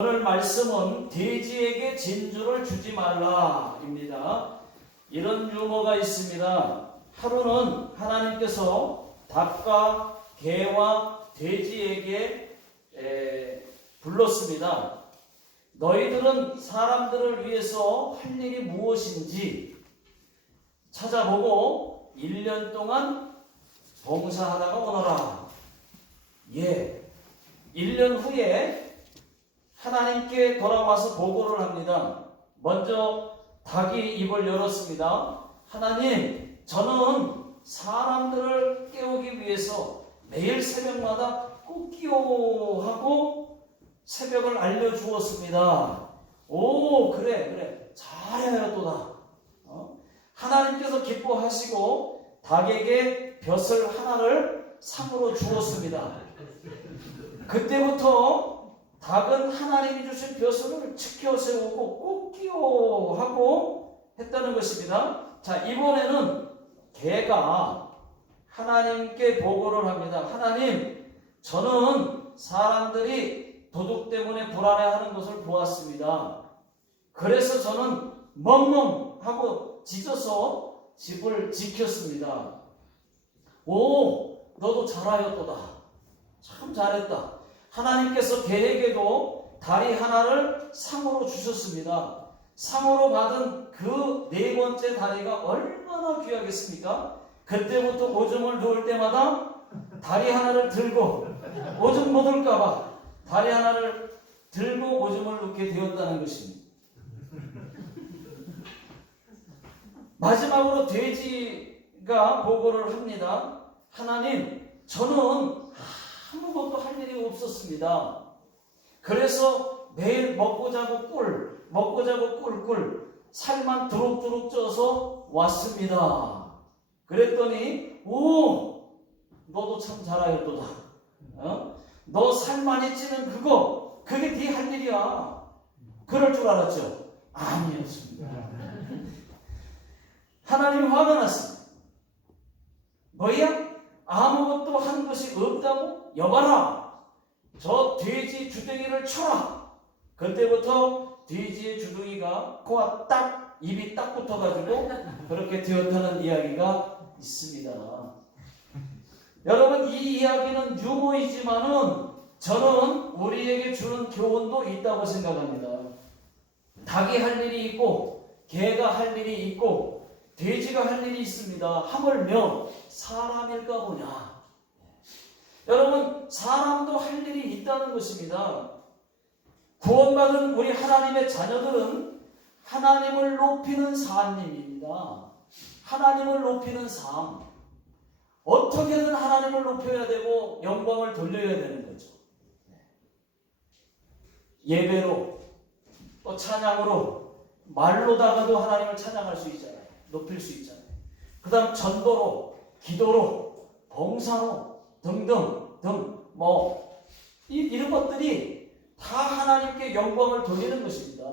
오늘 말씀은 돼지에게 진주를 주지 말라입니다. 이런 유머가 있습니다. 하루는 하나님께서 닭과 개와 돼지에게 불렀습니다. 너희들은 사람들을 위해서 할 일이 무엇인지 찾아보고 1년 동안 봉사하다가 오너라. 1년 후에 하나님께 돌아와서 보고를 합니다. 먼저 닭이 입을 열었습니다. 하나님, 저는 사람들을 깨우기 위해서 매일 새벽마다 꼭 끼워 하고 새벽을 알려주었습니다. 오, 그래 잘하였도다. 하나님께서 기뻐하시고 닭에게 벼슬 하나를 상으로 주었습니다. 그때부터 닭은 하나님이 주신 벼슬을 지켜 세우고 꼭 끼워 하고 했다는 것입니다. 자, 이번에는 개가 하나님께 보고를 합니다. 하나님, 저는 사람들이 도둑 때문에 불안해하는 것을 보았습니다. 그래서 저는 멍멍하고 짖어서 집을 지켰습니다. 오, 너도 잘하였도다. 참 잘했다. 하나님께서 개에게도 다리 하나를 상으로 주셨습니다. 상으로 받은 그 4번째 다리가 얼마나 귀하겠습니까? 그때부터 오줌을 누울 때마다 다리 하나를 들고 오줌 못 올까봐 다리 하나를 들고 오줌을 누게 되었다는 것입니다. 마지막으로 돼지가 보고를 합니다. 하나님, 저는 아무것도 할 일이 없었습니다. 그래서 매일 먹고 자고 꿀 살만 두룩두룩 쪄서 왔습니다. 그랬더니 오, 너도 참 잘하였도다. 너 살 많이 찌는 그게 네 할 일이야. 그럴 줄 알았죠? 아니었습니다. 하나님이 화가 났습니다. 뭐야? 아무것도 한 것이 없다고? 여봐라, 저 돼지 주둥이를 쳐라. 그때부터 돼지의 주둥이가 코와 딱 입이 딱 붙어가지고 그렇게 되었다는 이야기가 있습니다. 여러분, 이 이야기는 유머이지만은 저는 우리에게 주는 교훈도 있다고 생각합니다. 닭이 할 일이 있고 개가 할 일이 있고 돼지가 할 일이 있습니다. 하물며 사람일까 보냐. 여러분, 사람도 할 일이 있다는 것입니다. 구원받은 우리 하나님의 자녀들은 하나님을 높이는 삶입니다. 하나님을 높이는 삶. 어떻게든 하나님을 높여야 되고 영광을 돌려야 되는 거죠. 예배로, 또 찬양으로, 말로다가도 하나님을 찬양할 수 있잖아요. 높일 수 있잖아요. 그 다음 전도로, 기도로, 봉사로 등등 이런 것들이 다 하나님께 영광을 돌리는 것입니다.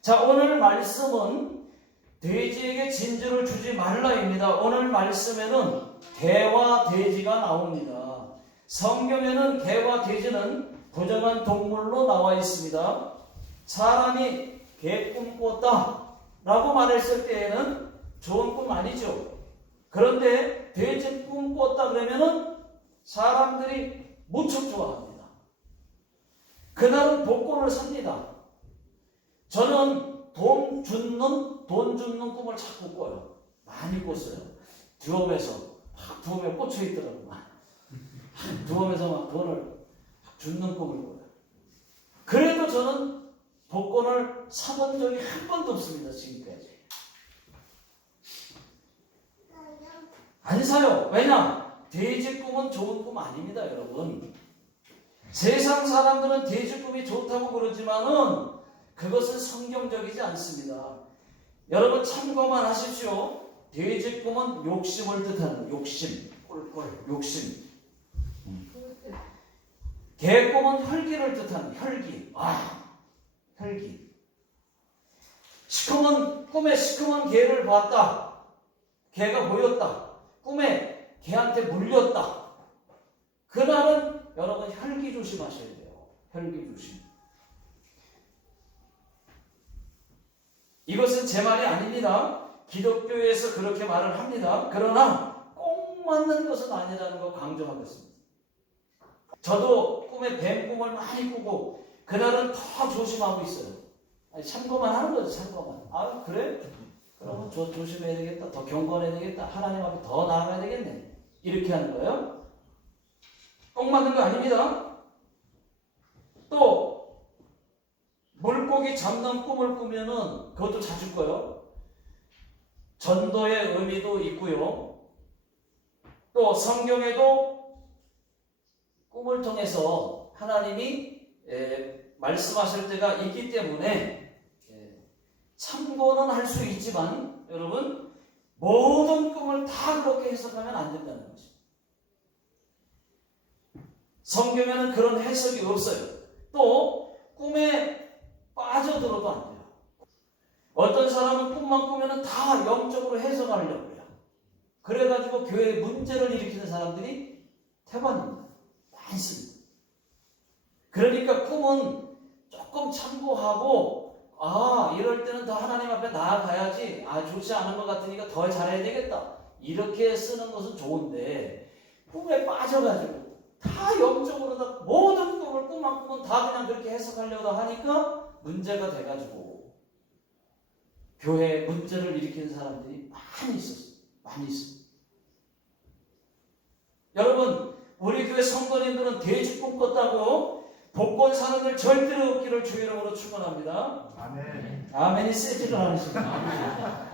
자, 오늘 말씀은 돼지에게 진주를 주지 말라입니다. 오늘 말씀에는 개와 돼지가 나옵니다. 성경에는 개와 돼지는 부정한 동물로 나와 있습니다. 사람이 개 꿈 꿨다 라고 말했을 때에는 좋은 꿈 아니죠. 그런데 돼지 꿈 꿨다 그러면은 사람들이 무척 좋아합니다. 그날은 복권을 삽니다. 저는 돈 줍는 꿈을 자꾸 꿔요. 많이 꿨어요. 듀엄에서 막 듀엄에 꽂혀 있더라고요. 듀엄에서 막 돈을 막 줍는 꿈을 꿔요. 그래도 저는 복권을 사본 적이 한 번도 없습니다. 지금까지. 안 사요. 왜냐? 돼지 꿈은 좋은 꿈 아닙니다, 여러분. 세상 사람들은 돼지 꿈이 좋다고 그러지만은 그것은 성경적이지 않습니다. 여러분 참고만 하십시오. 돼지 꿈은 욕심을 뜻하는 욕심, 꿀꿀 욕심. 개 꿈은 혈기를 뜻하는 혈기. 혈기. 꿈에 시커먼 개를 봤다. 개가 보였다. 꿈에 개한테 물렸다. 그날은 여러분 혈기 조심하셔야 돼요. 혈기주심. 이것은 제 말이 아닙니다. 기독교에서 그렇게 말을 합니다. 그러나 꼭 맞는 것은 아니라는 거 강조하겠습니다. 저도 꿈에 뱀 꿈을 많이 꾸고 그날은 더 조심하고 있어요. 아니, 참고만 하는 거죠. 참고만. 아 그래? 그러면 저 조심해야 되겠다. 더 경건해야 되겠다. 하나님 앞에 더 나아가야 되겠네. 이렇게 하는 거예요. 꼭 맞는 거 아닙니다. 또 물고기 잡는 꿈을 꾸면은 그것도 자주 꿔요. 전도의 의미도 있고요. 또 성경에도 꿈을 통해서 하나님이 말씀하실 때가 있기 때문에 참고는 할 수 있지만 여러분 모든 꿈을 다 그렇게 해석하면 안 된다는 거죠. 성경에는 그런 해석이 없어요. 또 꿈에 빠져들어도 안 돼요. 어떤 사람은 꿈만 꾸면 다 영적으로 해석하려고 해요. 그래가지고 교회에 문제를 일으키는 사람들이 태반입니다. 많습니다. 그러니까 꿈은 조금 참고하고 이럴 때는 더 하나님 앞에 나아가야지. 좋지 않은 것 같으니까 더 잘해야 되겠다. 이렇게 쓰는 것은 좋은데 꿈에 빠져가지고 다 영적으로 다 모든 꿈을 꿈만 꾸면 다 그냥 그렇게 해석하려고 하니까 문제가 돼가지고 교회에 문제를 일으키는 사람들이 많이 있었어요. 많이 있어요. 여러분 우리 교회 성도님들은 돼지 꿈 꿨다고 복권 사는 일 절대로 없기를 주 이름으로 축원합니다. 아멘. 아멘이 세지를 않으십니다.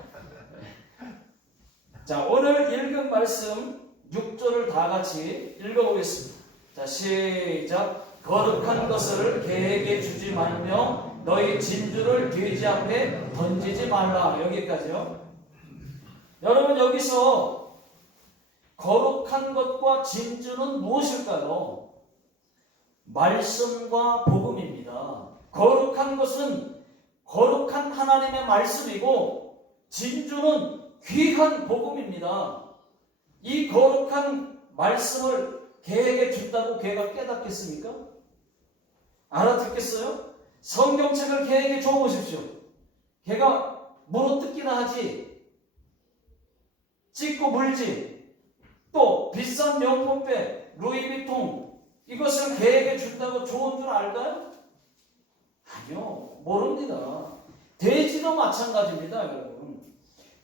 자, 오늘 읽은 말씀 6절을 다 같이 읽어보겠습니다. 자, 시작. 거룩한 것을 개에게 주지 말며 너희 진주를 돼지 앞에 던지지 말라. 여기까지요. 여러분 여기서 거룩한 것과 진주는 무엇일까요? 말씀과 복음입니다. 거룩한 것은 거룩한 하나님의 말씀이고 진주는 귀한 복음입니다. 이 거룩한 말씀을 개에게 준다고 개가 깨닫겠습니까? 알아듣겠어요? 성경책을 개에게 줘보십시오. 개가 물어뜯기나 하지. 찢고 물지. 또 비싼 명품백, 루이비통 이것을 개에게 준다고 좋은 줄 알까요? 아니요. 모릅니다. 돼지도 마찬가지입니다. 여러분.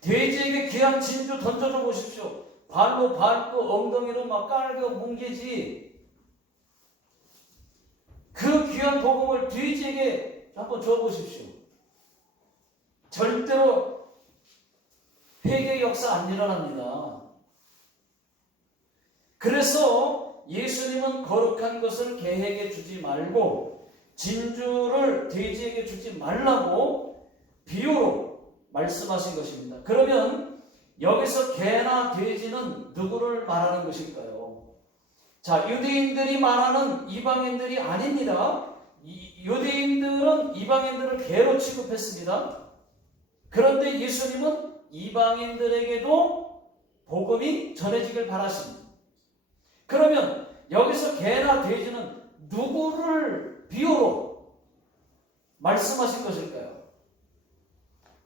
돼지에게 귀한 진주 던져줘 보십시오. 발로 밟고 엉덩이로 막 깔고 뭉개지. 그 귀한 복음을 돼지에게 한번 줘보십시오. 절대로 회개의 역사 안 일어납니다. 그래서 예수님은 거룩한 것을 개에게 주지 말고 진주를 돼지에게 주지 말라고 비유로 말씀하신 것입니다. 그러면 여기서 개나 돼지는 누구를 말하는 것일까요? 자, 유대인들이 말하는 이방인들이 아닙니다. 유대인들은 이방인들을 개로 취급했습니다. 그런데 예수님은 이방인들에게도 복음이 전해지길 바라십니다. 그러면 여기서 개나 돼지는 누구를 비유로 말씀하신 것일까요?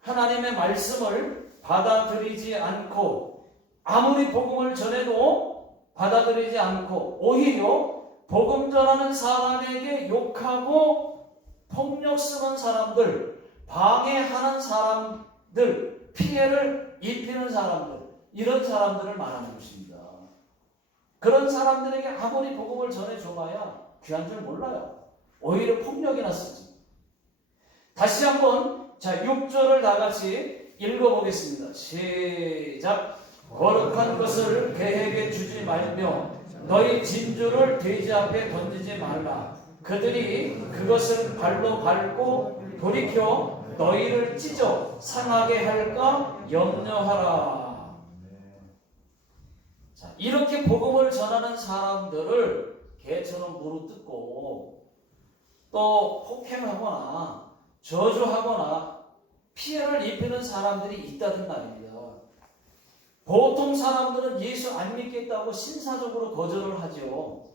하나님의 말씀을 받아들이지 않고 아무리 복음을 전해도 받아들이지 않고 오히려 복음 전하는 사람에게 욕하고 폭력 쓰는 사람들, 방해하는 사람들, 피해를 입히는 사람들, 이런 사람들을 말하는 것입니다. 그런 사람들에게 아무리 복음을 전해줘봐야 귀한 줄 몰라요. 오히려 폭력이나 쓰지. 다시 한번 6절을 다 같이 읽어보겠습니다. 시작. 거룩한 것을 개에게 주지 말며 너희 진주를 돼지 앞에 던지지 말라. 그들이 그것을 발로 밟고 돌이켜 너희를 찢어 상하게 할까 염려하라. 자, 이렇게 복음을 전하는 사람들을 개처럼 물어뜯고 또 폭행하거나 저주하거나 피해를 입히는 사람들이 있다는 말입니다. 보통 사람들은 예수 안 믿겠다고 신사적으로 거절을 하죠.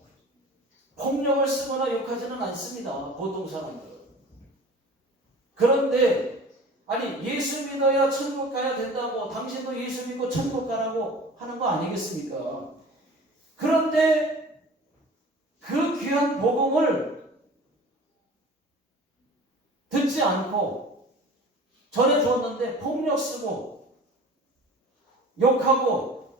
폭력을 쓰거나 욕하지는 않습니다. 보통 사람들은. 그런데 아니 예수 믿어야 천국 가야 된다고, 당신도 예수 믿고 천국 가라고 하는 거 아니겠습니까? 그런데 그 귀한 복음을 듣지 않고 전해주었는데 폭력 쓰고 욕하고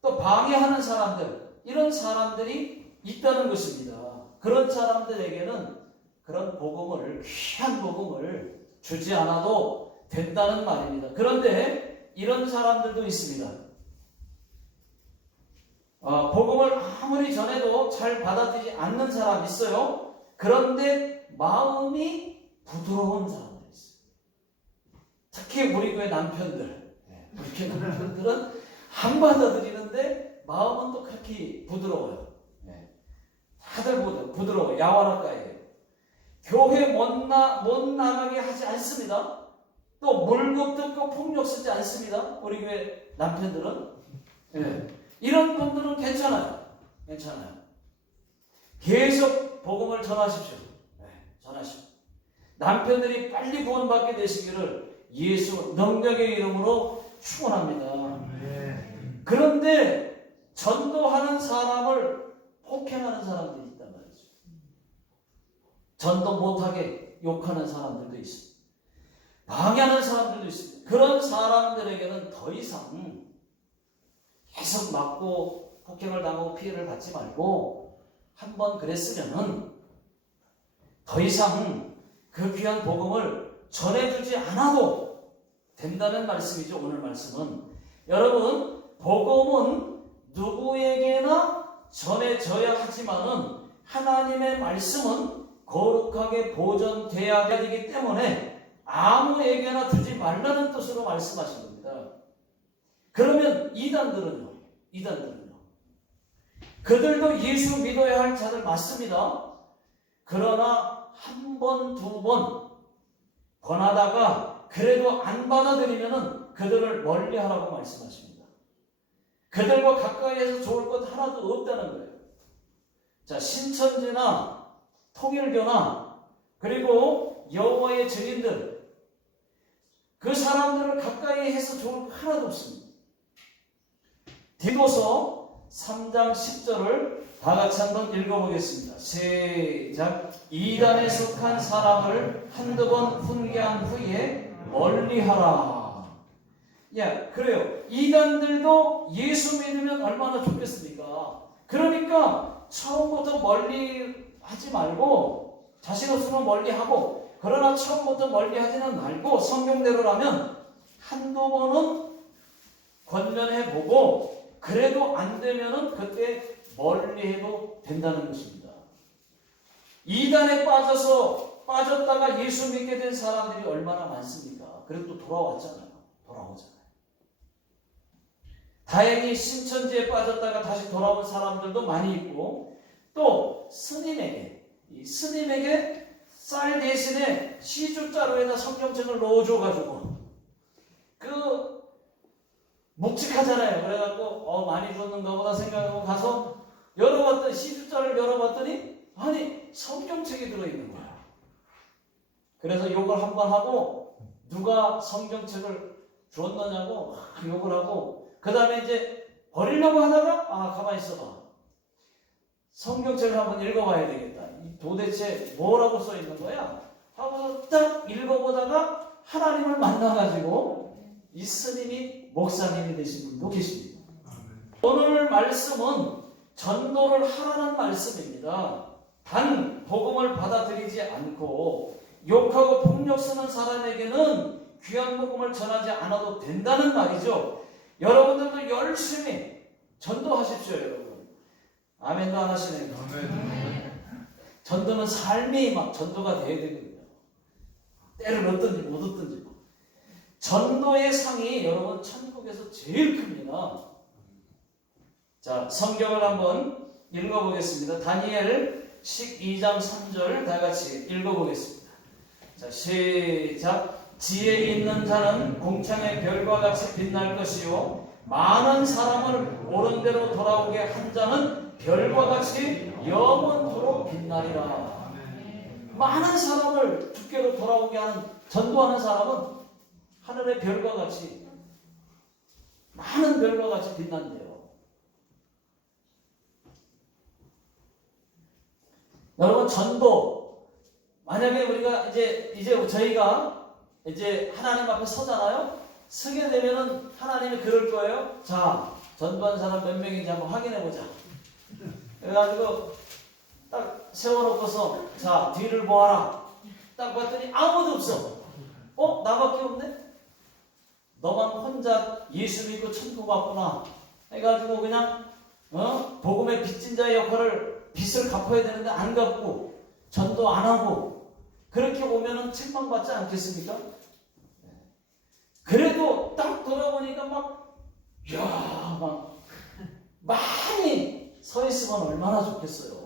또 방해하는 사람들, 이런 사람들이 있다는 것입니다. 그런 사람들에게는 그런 복음을, 귀한 복음을 주지 않아도 된다는 말입니다. 그런데 이런 사람들도 있습니다. 복음을 아무리 전해도 잘 받아들이지 않는 사람이 있어요. 그런데 마음이 부드러운 사람들이 있어요. 특히 우리 교회 남편들, 우리 교회 남편들은 안 받아들이는데 마음은 또 그렇게 부드러워요. 다들 부드러워요. 야와라까예요. 교회 못 나가게 하지 않습니다. 또 물고 뜯고 폭력 쓰지 않습니다. 우리 교회 남편들은. 이런 분들은 괜찮아요. 계속 복음을 전하십시오. 전하십시오. 남편들이 빨리 구원받게 되시기를 예수 능력의 이름으로 축원합니다. 그런데 전도하는 사람을 폭행하는 사람들이 있단 말이죠. 전도 못하게 욕하는 사람들도 있습니다. 방해하는 사람들도 있습니다. 그런 사람들에게는 더 이상 계속 맞고 폭행을 당하고 피해를 받지 말고, 한번 그랬으면은 더 이상 그 귀한 복음을 전해주지 않아도 된다는 말씀이죠. 오늘 말씀은. 여러분, 복음은 누구에게나 전해져야 하지만은 하나님의 말씀은 거룩하게 보존돼야 되기 때문에 아무에게나 주지 말라는 뜻으로 말씀하신 겁니다. 그러면 이단들은요? 그들도 예수 믿어야 할 자들 맞습니다. 그러나 한 번, 두 번 권하다가 그래도 안 받아들이면은 그들을 멀리하라고 말씀하십니다. 그들과 가까이에서 좋을 것 하나도 없다는 거예요. 자, 신천지나 통일교나 그리고 여호와의 증인들, 그 사람들을 가까이 해서 좋을 것 하나도 없습니다. 디도서 3장 10절을 다 같이 한번 읽어보겠습니다. 시작. 이단에 속한 사람을 한두 번 훈계한 후에 멀리하라. 그래요. 이단들도 예수 믿으면 얼마나 좋겠습니까? 그러니까 처음부터 멀리 하지 말고, 자신 없으면 멀리하고, 그러나 처음부터 멀리하지는 말고 성경대로라면 한두 번은 권면해보고, 그래도 안 되면은 그때 멀리해도 된다는 것입니다. 이단에 빠졌다가 예수 믿게 된 사람들이 얼마나 많습니까? 그래도 또 돌아오잖아요. 다행히 신천지에 빠졌다가 다시 돌아온 사람들도 많이 있고, 또 스님에게 쌀 대신에 시주자루에다 성경책을 넣어줘가지고, 묵직하잖아요. 그래갖고 많이 줬는가 보다 생각하고 가서 열어봤더니, 시주자를 열어봤더니 아니 성경책이 들어있는 거야. 그래서 욕을 한번 하고, 누가 성경책을 줬느냐고 욕을 하고, 그 다음에 이제 버리려고 하다가 가만히 있어봐, 성경책을 한번 읽어봐야 되겠다. 도대체 뭐라고 써있는 거야? 하고 딱 읽어보다가 하나님을 만나가지고 이 스님이 목사님이 되신 분도 계십니다. 오늘 말씀은 전도를 하라는 말씀입니다. 단 복음을 받아들이지 않고 욕하고 폭력 쓰는 사람에게는 귀한 복음을 전하지 않아도 된다는 말이죠. 여러분들도 열심히 전도하십시오, 여러분. 아멘도 안 하시네요. 아멘. 전도는 삶이 막 전도가 돼야 되거든요. 때를 얻든지 못 얻든지. 전도의 상이 여러분 천국에서 제일 큽니다. 자, 성경을 한번 읽어보겠습니다. 다니엘 12장 3절 다 같이 읽어보겠습니다. 자, 시작. 지혜 있는 자는 공창의 별과 같이 빛날 것이요, 많은 사람을 옳은 대로 돌아오게 한 자는 너희는 별과 같이 영원토록 빛나리라. 많은 사람을 주께로 돌아오게 하는, 전도하는 사람은 하늘의 별과 같이, 많은 별과 같이 빛난대요. 여러분, 전도, 만약에 우리가 이제 저희가 이제 하나님 앞에 서잖아요. 서게 되면은 하나님이 그럴 거예요. 자, 전도한 사람 몇 명인지 한번 확인해 보자. 그래가지고 딱 세워놓고서, 자, 뒤를 보아라. 딱 봤더니 아무도 없어. 나밖에 없네? 너만 혼자 예수 믿고 천국 왔구나 해가지고 그냥 복음의 빚진 자의 역할을, 빚을 갚아야 되는데 안 갚고 전도 안 하고 그렇게 오면은 책망받지 않겠습니까? 그래도 딱 돌아보니까 막 많이 서 있으면 얼마나 좋겠어요.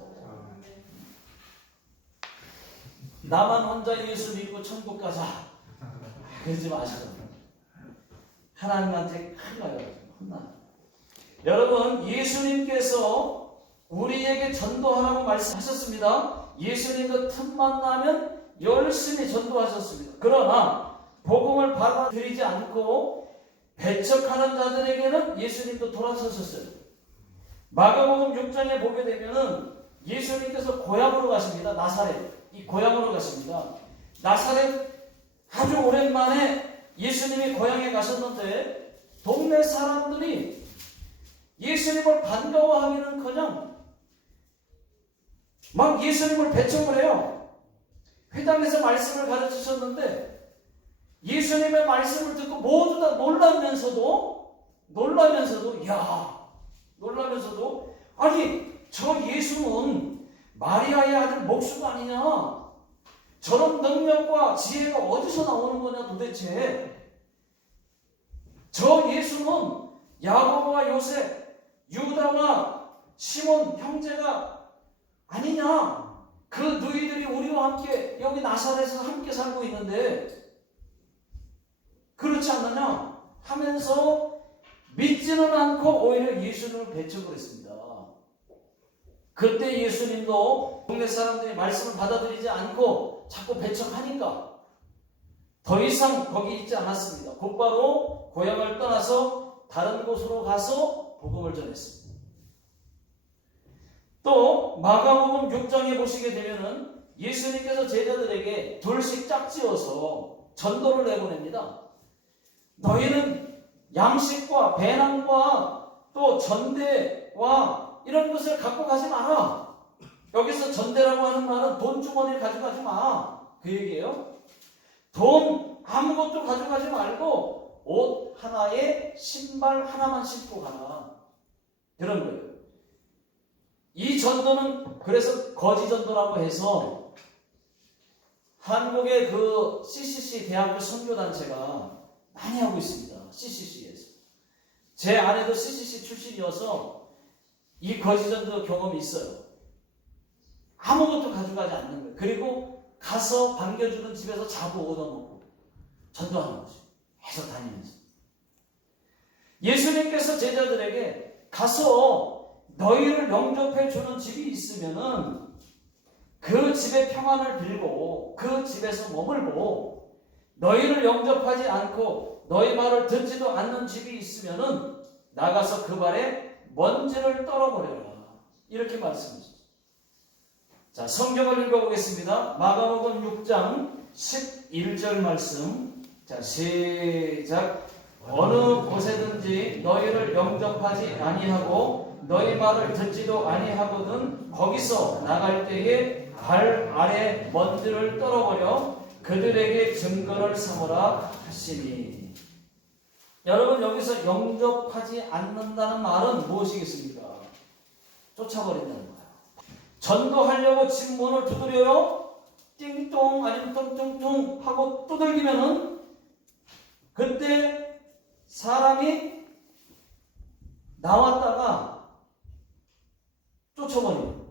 나만 혼자 예수 믿고 천국 가자 그러지 마시고 하나님한테 큰일 나요. 혼나요. 여러분, 예수님께서 우리에게 전도하라고 말씀하셨습니다. 예수님도 틈만 나면 열심히 전도하셨습니다. 그러나 복음을 받아들이지 않고 배척하는 자들에게는 예수님도 돌아서셨어요. 마가복음 6장에 보게 되면은 예수님께서 고향으로 가십니다. 나사렛, 이 고향으로 가십니다. 나사렛, 아주 오랜만에 예수님이 고향에 가셨는데 동네 사람들이 예수님을 반가워하기는커녕 막 예수님을 배척을 해요. 회당에서 말씀을 가르치셨는데 예수님의 말씀을 듣고 모두 다 놀라면서도 아니, 저 예수는 마리아의 아들 목수가 아니냐, 저런 능력과 지혜가 어디서 나오는 거냐 도대체. 저 예수는 야고보와 요셉, 유다와 시몬 형제가 아니냐, 그 너희들이 우리와 함께 여기 나사렛에서 함께 살고 있는데 그렇지 않느냐 하면서 믿지는 않고 오히려 예수님을 배척을 했습니다. 그때 예수님도 동네 사람들이 말씀을 받아들이지 않고 자꾸 배척하니까 더 이상 거기 있지 않았습니다. 곧바로 고향을 떠나서 다른 곳으로 가서 복음을 전했습니다. 또 마가복음 6장에 보시게 되면은 예수님께서 제자들에게 둘씩 짝지어서 전도를 내보냅니다. 너희는 양식과 배낭과 또 전대와 이런 것을 갖고 가지 마라. 여기서 전대라고 하는 말은 돈 주머니를 가져가지 마, 그 얘기예요. 돈 아무것도 가져가지 말고 옷 하나에 신발 하나만 신고 가라, 그런 거예요. 이 전도는 그래서 거지 전도라고 해서 한국의 그 CCC 대학교 선교단체가 많이 하고 있습니다. CCC에서. 제 아내도 CCC 출신이어서 이 거지 전도 경험이 있어요. 아무것도 가져가지 않는 거예요. 그리고 가서 반겨주는 집에서 자고 얻어먹고 전도하는 거죠. 계속 다니면서. 예수님께서 제자들에게 가서 너희를 영접해 주는 집이 있으면은 그 집의 평안을 빌고 그 집에서 머물고, 너희를 영접하지 않고 너희 말을 듣지도 않는 집이 있으면은 나가서 그 발에 먼지를 떨어버려라, 이렇게 말씀하셨습니다. 자, 성경을 읽어보겠습니다. 마가복음 6장 11절 말씀. 자, 시작. 어느 곳에든지 너희를 영접하지 아니하고 너희 말을 듣지도 아니하거든 거기서 나갈 때에 발 아래 먼지를 떨어버려 그들에게 증거를 삼으라 하시니. 여러분, 여기서 영접하지 않는다는 말은 무엇이겠습니까? 쫓아버린다는 거예요. 전도하려고 집 문을 두드려요. 띵동 아니면 뚱뚱뚱 하고 두들기면은 그때 사람이 나왔다가 쫓아버려요.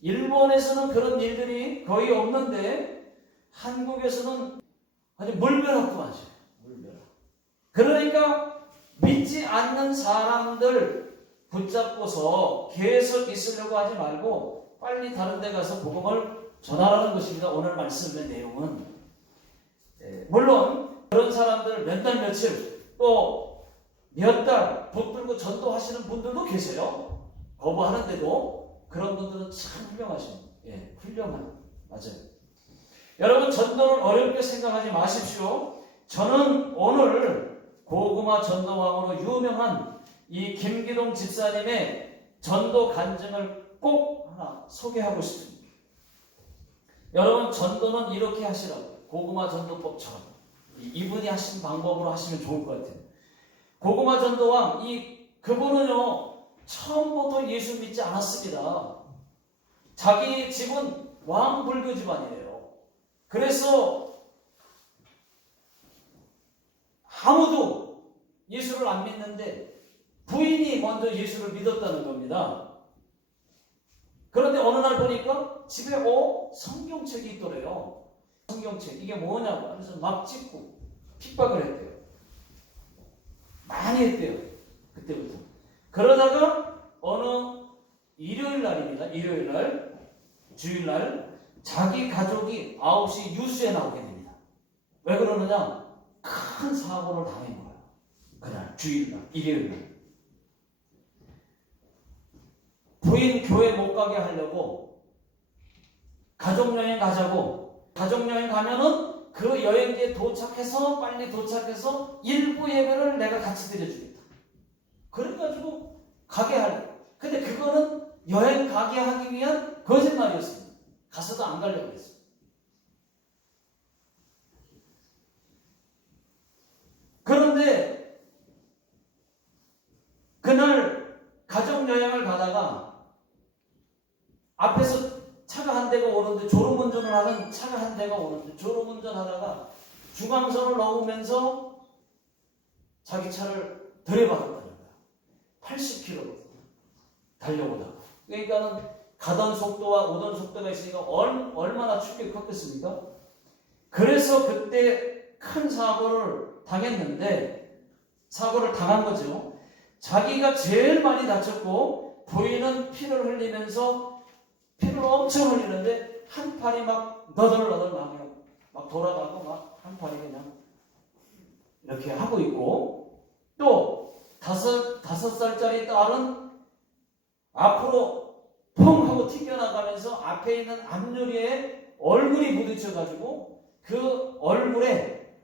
일본에서는 그런 일들이 거의 없는데 한국에서는 아주 물벼락도 맞아요. 물벼락. 그러니까 믿지 않는 사람들 붙잡고서 계속 있으려고 하지 말고 빨리 다른 데 가서 복음을 전하라는 것입니다. 오늘 말씀의 내용은. 물론 그런 사람들 몇 달 며칠 또 몇 달 붙들고 전도하시는 분들도 계세요. 거부하는데도 그런 분들은 참 훌륭하십니다. 훌륭한, 맞아요. 여러분, 전도를 어렵게 생각하지 마십시오. 저는 오늘 고구마 전도왕으로 유명한 이 김기동 집사님의 전도 간증을 꼭 하나 소개하고 싶습니다. 여러분, 전도는 이렇게 하시라고. 고구마 전도법처럼 이분이 하신 방법으로 하시면 좋을 것 같아요. 고구마 전도왕, 그분은요 처음부터 예수 믿지 않았습니다. 자기 집은 왕불교 집안이에요. 그래서 아무도 예수를 안 믿는데 부인이 먼저 예수를 믿었다는 겁니다. 그런데 어느 날 보니까 집에 성경책이 있더래요. 성경책, 이게 뭐냐고 하면서 막 찍고 핍박을 했대요. 많이 했대요. 그때부터. 그러다가 어느 일요일 날입니다. 일요일 날, 주일날 자기 가족이 9시 뉴스에 나오게 됩니다. 왜 그러느냐? 큰 사고를 당한 거예요. 그날 주일날, 일요일날. 부인 교회 못 가게 하려고 가족여행 가자고, 가족여행 가면은 그 여행지에 도착해서 빨리 도착해서 일부 예배를 내가 같이 드려주겠다. 그래가지고 가게 하려고. 근데 그거는 여행 가게 하기 위한 거짓말이었습니다. 가서도 안 가려고 했어요. 그런데 그날 가족여행을 가다가 앞에서 차가 한 대가 오는데, 졸음운전을 하던 차가 한 대가 오는데 졸음운전하다가 중앙선을 넘으면서 자기 차를 들이받았다는 거야. 80km 달려오다가. 그러니까는 가던 속도와 오던 속도가 있으니까 얼마나 충격이 컸겠습니까? 그래서 그때 큰 사고를 당한 거죠. 자기가 제일 많이 다쳤고 부인은 피를 흘리면서 피를 엄청 흘리는데 한 팔이 막 너덜너덜 막 돌아가고 막 한 팔이 그냥 이렇게 하고 있고, 또 5살짜리 딸은 앞으로 펑 하고 튕겨나가면서 앞에 있는 앞유리에 얼굴이 부딪혀가지고 그 얼굴에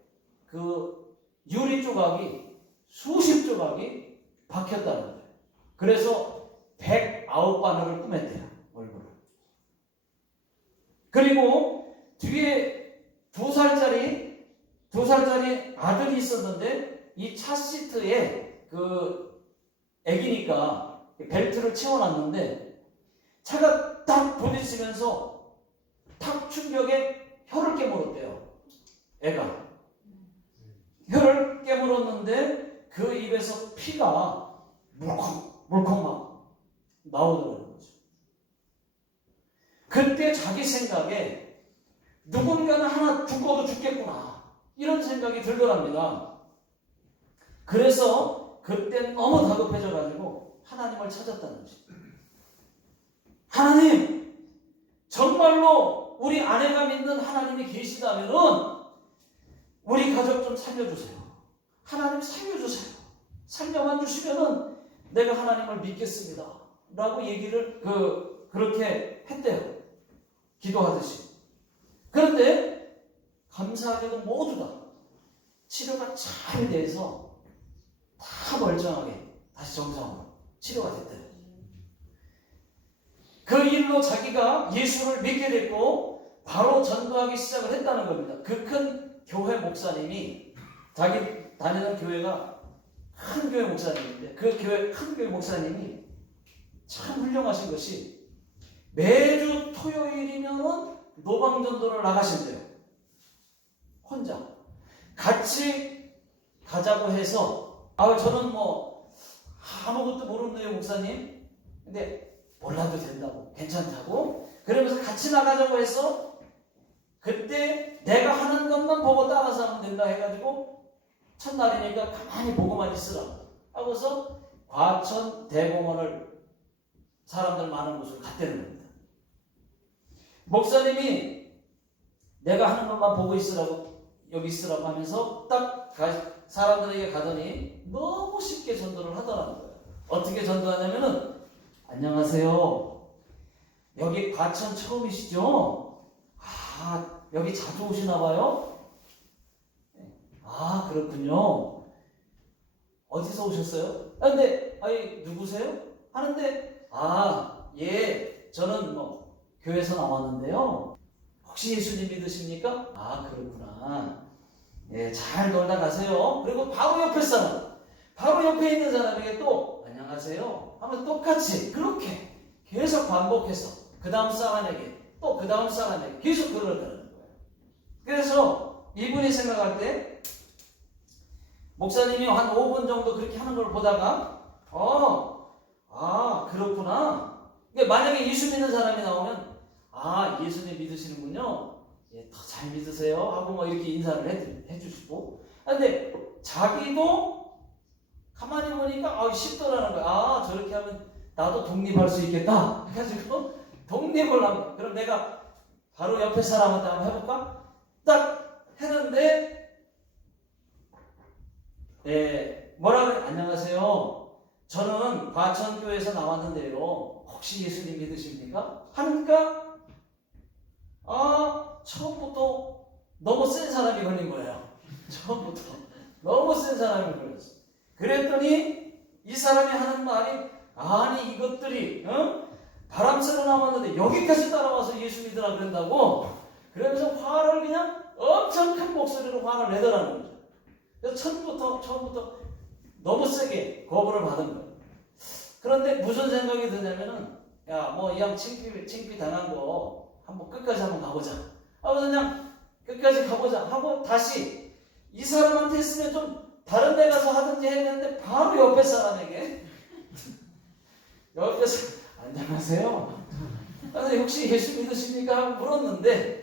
그 유리 조각이 수십 조각이 박혔다는 거예요. 그래서 109바늘을 꿰맸대요, 얼굴을. 그리고 뒤에 2살짜리 아들이 있었는데 이 차 시트에 그 애기니까 벨트를 채워놨는데 차가 딱 부딪히면서 탁 충격에 혀를 깨물었대요. 애가 혀를 깨물었는데 그 입에서 피가 물컹 막 나오더라고요. 그때 자기 생각에 누군가는 하나 죽어도 죽겠구나, 이런 생각이 들더랍니다. 그래서 그때 너무 다급해져가지고 하나님을 찾았다는 거죠. 하나님, 정말로 우리 아내가 믿는 하나님이 계시다면은 우리 가족 좀 살려주세요. 하나님 살려주세요. 살려만 주시면은 내가 하나님을 믿겠습니다 라고 얘기를 그렇게 했대요. 기도하듯이. 그런데 감사하게도 모두 다 치료가 잘 돼서 다 멀쩡하게 다시 정상으로 치료가 됐대요. 그 일로 자기가 예수를 믿게 됐고 바로 전도하기 시작을 했다는 겁니다. 그 큰 교회 목사님이, 자기 다니는 교회가 큰 교회 목사님인데 그 큰 교회 목사님이 참 훌륭하신 것이 매주 토요일이면은 노방전도를 나가신대요. 혼자. 같이 가자고 해서, 저는 아무것도 모르는데요, 목사님. 근데 몰라도 된다고, 괜찮다고. 그러면서 같이 나가자고 해서 그때 내가 하는 것만 보고 따라서 하면 된다 해가지고 첫날이니까 가만히 보고만 있으라 하고서 과천 대공원을 사람들 많은 곳을 갔다는 겁니다. 목사님이 내가 하는 것만 보고 있으라고 여기 있으라고 하면서 딱 사람들에게 가더니 너무 쉽게 전도를 하더라는 거예요. 어떻게 전도하냐면은 안녕하세요. 여기 과천 처음이시죠? 아, 여기 자주 오시나 봐요? 아, 그렇군요. 어디서 오셨어요? 아, 근데 아니 누구세요? 하는데 예, 저는 뭐 교회에서 나왔는데요. 혹시 예수님 믿으십니까? 아, 그렇구나. 예, 잘 놀다 가세요. 그리고 바로 옆에 사람, 바로 옆에 있는 사람에게 또 안녕하세요 하면 똑같이 그렇게 계속 반복해서 그 다음 사람에게 또 그 다음 사람에게 계속 그러더라는 거예요. 그래서 이분이 생각할 때 목사님이 한 5분 정도 그렇게 하는 걸 보다가 그렇구나. 그러니까 만약에 예수 믿는 사람이 나오면 예수님 믿으시는군요. 예, 더 잘 믿으세요 하고 뭐 이렇게 인사를 해주시고. 근데 자기도 가만히 보니까 쉽더라는 거야. 저렇게 하면 나도 독립할 수 있겠다 해가지고 독립을 하면, 그럼 내가 바로 옆에 사람한테 한번 해볼까? 딱 했는데 뭐라 그래? 안녕하세요. 저는 과천교회에서 나왔는데요. 혹시 예수님 믿으십니까? 하니까 처음부터 너무 센 사람이 걸린 거예요. 처음부터 너무 센 사람이 걸렸어. 그랬더니 이 사람이 하는 말이 아니 이것들이 바람 쐬러 나왔는데 여기까지 따라와서 예수 믿으라 그런다고. 그러면서 화를 그냥 엄청 큰 목소리로 화를 내더라는 거죠. 그래서 처음부터 너무 세게 거부를 받은 거예요. 그런데 무슨 생각이 드냐면은 이 양 창피 당한 거 한번 끝까지 한번 가보자. 그냥 끝까지 가보자 하고 다시 이 사람한테 했으면 좀 다른 데 가서 하든지 했는데 바로 옆에 사람에게 옆에서 안녕하세요. 혹시 예수 믿으십니까? 하고 물었는데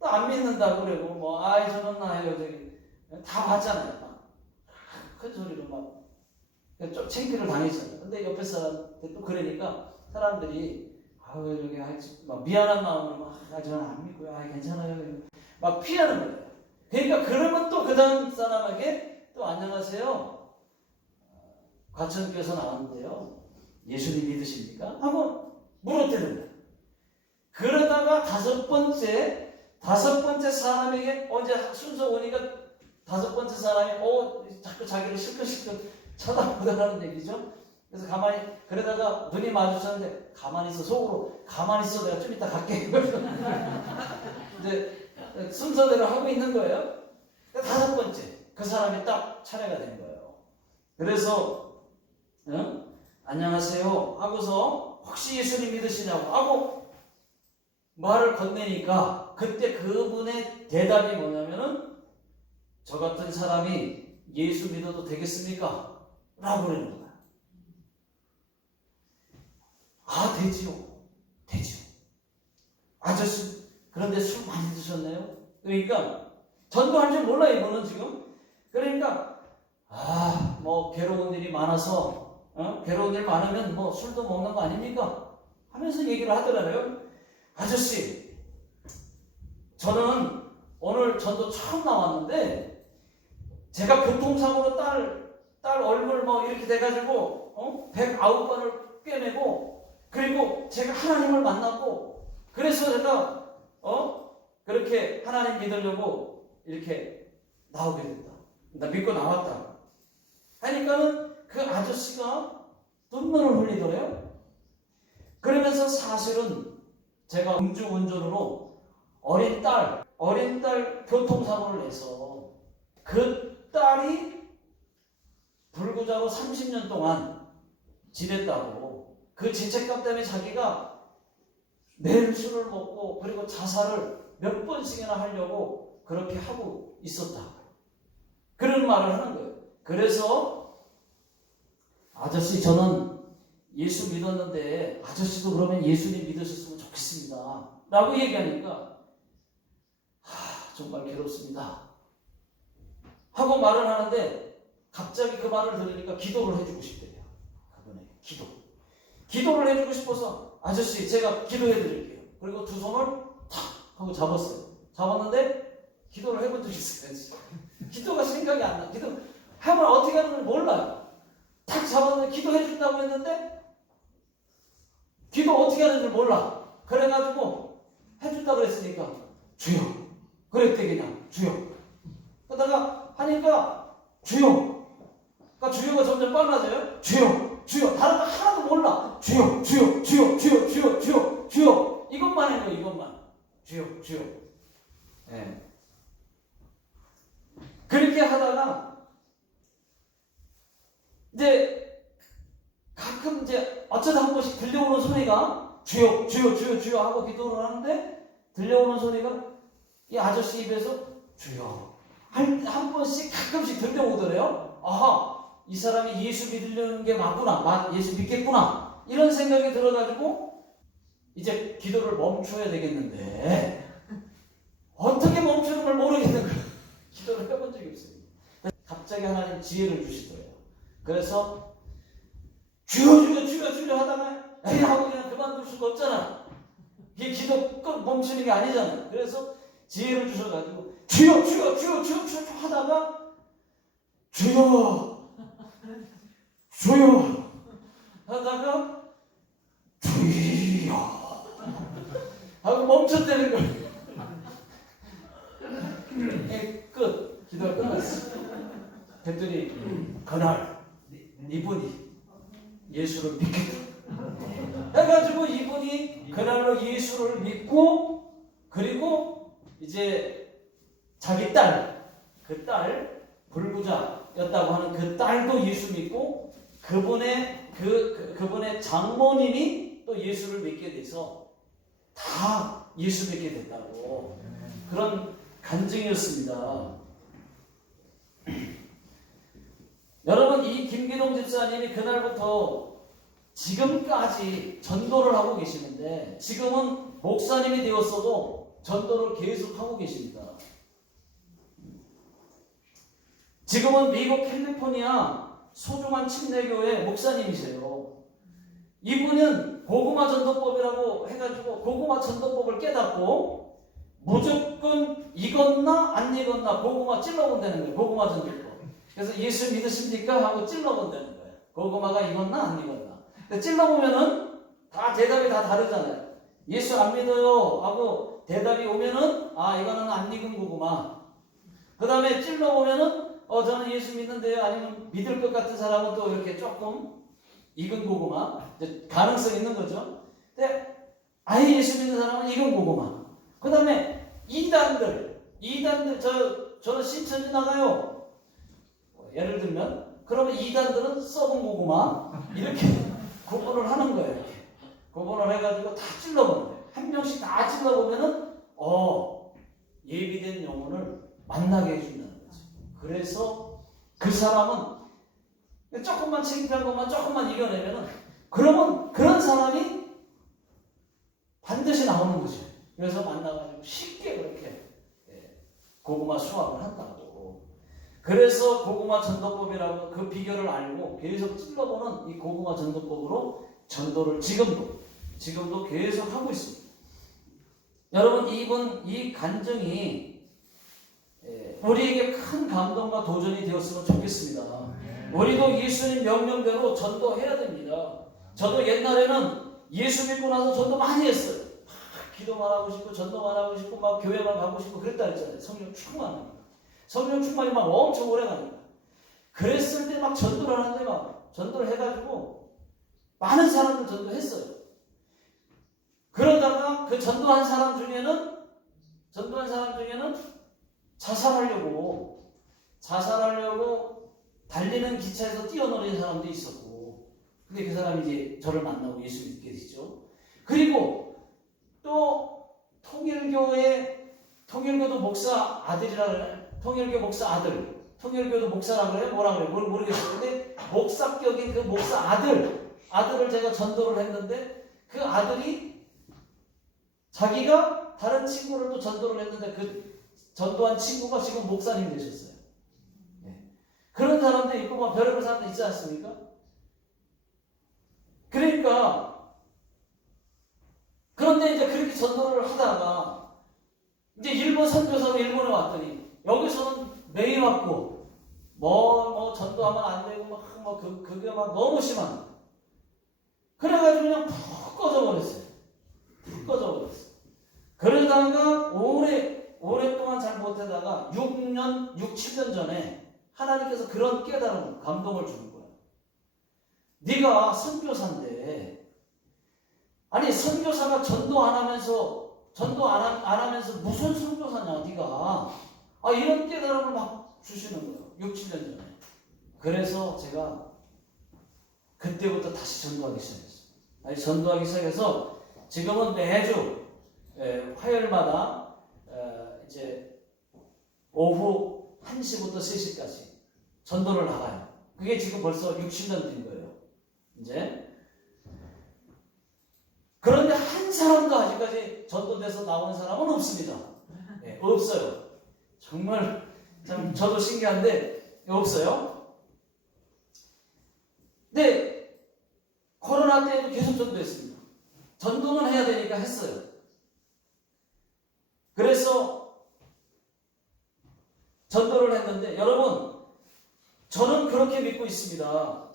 또 안 믿는다고 그러고 저는 나요. 다 봤잖아요. 큰 소리로 좀 창피를 당했잖아요. 근데 옆에 사람한테 또 그러니까 사람들이 여기 미안한 마음으로 저는 안 믿고요. 괜찮아요. 막 피하는 거예요. 그러니까 그러면 또 그 다음 사람에게 또 안녕하세요. 과천교에서 나왔는데요. 예수님 믿으십니까? 하고 물었대는 거예요. 그러다가 다섯 번째 사람에게 이제 순서 오니까 다섯 번째 사람이 자꾸 자기를 실컷 쳐다보더라는 얘기죠. 그래서 그러다가 눈이 마주쳤는데 가만히 있어. 속으로 가만히 있어. 내가 좀 이따 갈게. 이제 순서대로 하고 있는 거예요. 다섯 번째 그 사람이 딱 차례가 된 거예요. 그래서 안녕하세요 하고서 혹시 예수님 믿으시냐고 하고 말을 건네니까 그때 그분의 대답이 뭐냐면은 저 같은 사람이 예수 믿어도 되겠습니까? 라고 그러는 거야. 되지요. 아저씨 그런데 술 많이 드셨네요. 그러니까 전도할 줄 몰라 이분은 지금. 그러니까 괴로운 일이 많아서 괴로운 일 많으면 술도 먹는 거 아닙니까? 하면서 얘기를 하더라고요. 아저씨 저는 오늘 전도 처음 나왔는데 제가 교통사고로 딸 얼굴 이렇게 돼가지고 109번을 꿰매고 그리고 제가 하나님을 만났고 그래서 제가 그렇게 하나님 믿으려고 이렇게 나오게 됐다. 나 믿고 나왔다. 하니까는 그 아저씨가 눈물을 흘리더래요. 그러면서 사실은 제가 음주운전으로 어린 딸 교통사고를 내서 그 딸이 불구자고 30년 동안 지냈다고. 그 죄책감 때문에 자기가 매일 술을 먹고 그리고 자살을 몇 번씩이나 하려고 그렇게 하고 있었다. 그런 말을 하는 거예요. 그래서 아저씨 저는 예수 믿었는데 아저씨도 그러면 예수님 믿으셨으면 좋겠습니다. 라고 얘기하니까 정말 괴롭습니다. 하고 말을 하는데 갑자기 그 말을 들으니까 기도를 해주고 싶대요. 그분의 기도를 해주고 싶어서 아저씨 제가 기도해 드릴게요. 그리고 두 손을 탁 하고 잡았어요. 잡았는데 기도를 해본 적이 있어요. 기도가 생각이 안 나. 기도 하면 어떻게 하는지 몰라요. 탁 잡았는데 기도해 준다고 했는데 기도 어떻게 하는지 몰라. 그래가지고 해준다고 했으니까 주여 그랬대. 그냥 주여. 그러다가 하니까 주여. 그러니까 주여가 점점 빨라져요. 주여 다른 거 하나도 몰라. 주여 이것만 해요. 이것만 주여. 네. 그렇게 하다가 이제 가끔 이제 어쩌다 한 번씩 들려오는 소리가 주여 하고 기도를 하는데 들려오는 소리가 이 아저씨 입에서 주여 한 번씩 가끔씩 들려오더래요. 아하, 이 사람이 예수 믿으려는 게 맞구나, 예수 믿겠구나, 이런 생각이 들어가지고 이제 기도를 멈춰야 되겠는데 어떻게 멈추는 걸 모르겠는 거예요. 기도를 해본 적이 없어요. 갑자기 하나님 지혜를 주시더래요. 그래서 주여 하다가 에이 하고 그냥 그만둘 수가 없잖아. 이게 기도 꼭 멈추는 게 아니잖아요. 그래서 지혜를 주셔가지고 주여 하다가 주여 하다가 주여 하고 멈췄다는 거예요. 끝. 기도가 끝났어. 그랬더니 그날 이분이 예수를 믿겠다 해가지고 이분이 그날로 예수를 믿고 그리고 이제 자기 그 딸 불구자였다고 하는 그 딸도 예수 믿고 그분의 장모님이 또 예수를 믿게 돼서 다 예수 믿게 됐다고 그런 간증이었습니다. 여러분, 이 김기동 집사님이 그날부터 지금까지 전도를 하고 계시는데 지금은 목사님이 되었어도 전도를 계속 하고 계십니다. 지금은 미국 캘리포니아 소중한 침례교회 목사님이세요. 이분은 고구마 전도법이라고 해가지고 고구마 전도법을 깨닫고 무조건 익었나 안 익었나 고구마 찔러본다는 거예요. 고구마 전도법. 그래서 예수 믿으십니까? 하고 찔러본다는 거예요. 고구마가 익었나 안 익었나. 근데 찔러보면은 다 대답이 다 다르잖아요. 예수 안 믿어요 하고 대답이 오면은 이거는 안 익은 고구마. 그 다음에 찔러보면은 저는 예수 믿는데요. 아니면 믿을 것 같은 사람은 또 이렇게 조금 익은 고구마. 이제 가능성 있는 거죠. 근데 아예 예수 믿는 사람은 익은 고구마. 그 다음에 이단들 저는 신천지 나가요. 예를 들면 그러면 이단들은 썩은 고구마 이렇게 구분을 하는 거예요. 이렇게. 구분을 해가지고 다 찔러보는 거예요. 한 명씩 다 찔러보면은 예비된 영혼을 만나게 해준다는 거죠. 그래서 그 사람은 조금만 창피한 것만 조금만 이겨내면은 그러면 그런 사람이 반드시 나오는 거죠. 그래서 만나가지고 쉽게 그렇게 고구마 수확을 한다고. 그래서 고구마 전도법이라고 그 비결을 알고 계속 찔러보는 이 고구마 전도법으로 전도를 지금도 계속 하고 있습니다. 여러분, 이 간증이 우리에게 큰 감동과 도전이 되었으면 좋겠습니다. 우리도 예수님 명령대로 전도해야 됩니다. 저도 옛날에는 예수 믿고 나서 전도 많이 했어요. 기도만 하고 싶고 전도만 하고 싶고 막 교회만 가고 싶고 그랬다 그랬잖아요. 성령 충만하니까. 성령 충만이 막 엄청 오래 가니까. 그랬을 때 막 전도를 하는데 막 전도를 해가지고 많은 사람들 전도했어요. 그러다가 그 전도한 사람 중에는 자살하려고 달리는 기차에서 뛰어내린 사람도 있었고, 근데 그 사람이 이제 저를 만나고 예수 믿게 됐죠. 그리고 또 통일교도 목사 아들이라 그래. 통일교 목사 아들. 통일교도 목사라 그래요? 뭐라 그래요? 모르겠어요. 근데 목사격인 그 목사 아들을 제가 전도를 했는데 그 아들이 자기가 다른 친구를 또 전도를 했는데 그 전도한 친구가 지금 목사님이 되셨어요. 그런 사람도 있고 막 별의별 사람도 있지 않습니까? 그러니까 그런데 이제 그렇게 전도를 하다가 이제 일본 선교사로 일본에 왔더니 여기서는 매일 왔고 뭐 전도하면 안 되고 그게 막 너무 심한. 그래가지고 그냥 푹 꺼져버렸어요. 푹 꺼져버렸어요. 그러다가 오랫동안 잘 못하다가 6년, 7년 전에 하나님께서 그런 깨달음, 감동을 주는 거예요. 네가 선교사인데, 아니 선교사가 전도 안 하면서 무슨 선교사냐 네가. 이런 깨달음을 막 주시는 거예요. 6, 7년 전에. 그래서 제가 그때부터 다시 전도하기 시작했어요. 전도하기 시작해서 지금은 매주 화요일마다 이제 오후 1시부터 3시까지 전도를 나가요. 그게 지금 벌써 6, 7년 된 거예요. 이제 그런데 한 사람도 아직까지 전도돼서 나온 사람은 없습니다. 없어요. 정말 참 저도 신기한데 없어요. 근데 코로나 때에도 계속 전도했습니다. 전도는 해야 되니까 했어요. 그래서 전도를 했는데 여러분, 저는 그렇게 믿고 있습니다.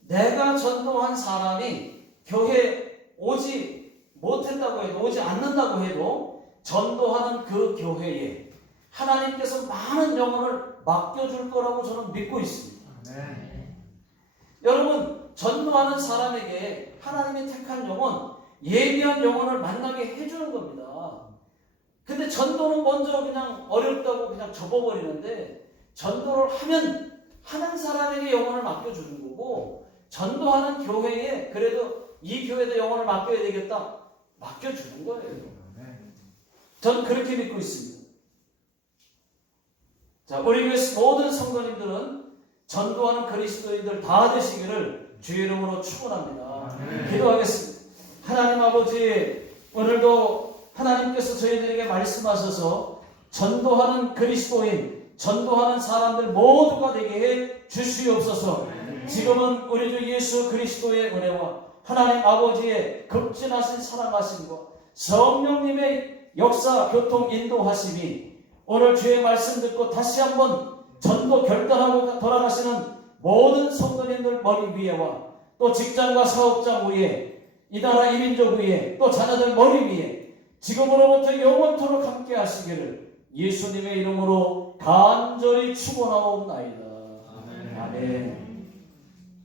내가 전도한 사람이 교회에 오지 못했다고 해도, 오지 않는다고 해도 전도하는 그 교회에 하나님께서 많은 영혼을 맡겨줄 거라고 저는 믿고 있습니다. 네. 여러분, 전도하는 사람에게 하나님이 택한 영혼, 예비한 영혼을 만나게 해주는 겁니다. 근데 전도는 먼저 그냥 어렵다고 그냥 접어버리는데, 전도를 하는 사람에게 영혼을 맡겨주는 거고, 전도하는 교회에 그래도 이 교회도 영혼을 맡겨야 되겠다, 맡겨주는 거예요. 저는 그렇게 믿고 있습니다. 자, 우리 교회 모든 성도님들은 전도하는 그리스도인들 다 되시기를 주의 이름으로 축원합니다. 기도하겠습니다. 하나님 아버지, 오늘도 하나님께서 저희들에게 말씀하셔서 전도하는 그리스도인, 전도하는 사람들 모두가 되게 해 주시옵소서. 지금은 우리 주 예수 그리스도의 은혜와 하나님 아버지의 극진하신 사랑하심과 성령님의 역사, 교통, 인도하심이 오늘 주의 말씀 듣고 다시 한번 전도 결단하고 돌아가시는 모든 성도님들 머리 위에와 또 직장과 사업장 위에, 이 나라 이민족 위에, 또 자녀들 머리 위에 지금으로부터 영원토록 함께 하시기를 예수님의 이름으로 간절히 축원하옵나이다. 아멘.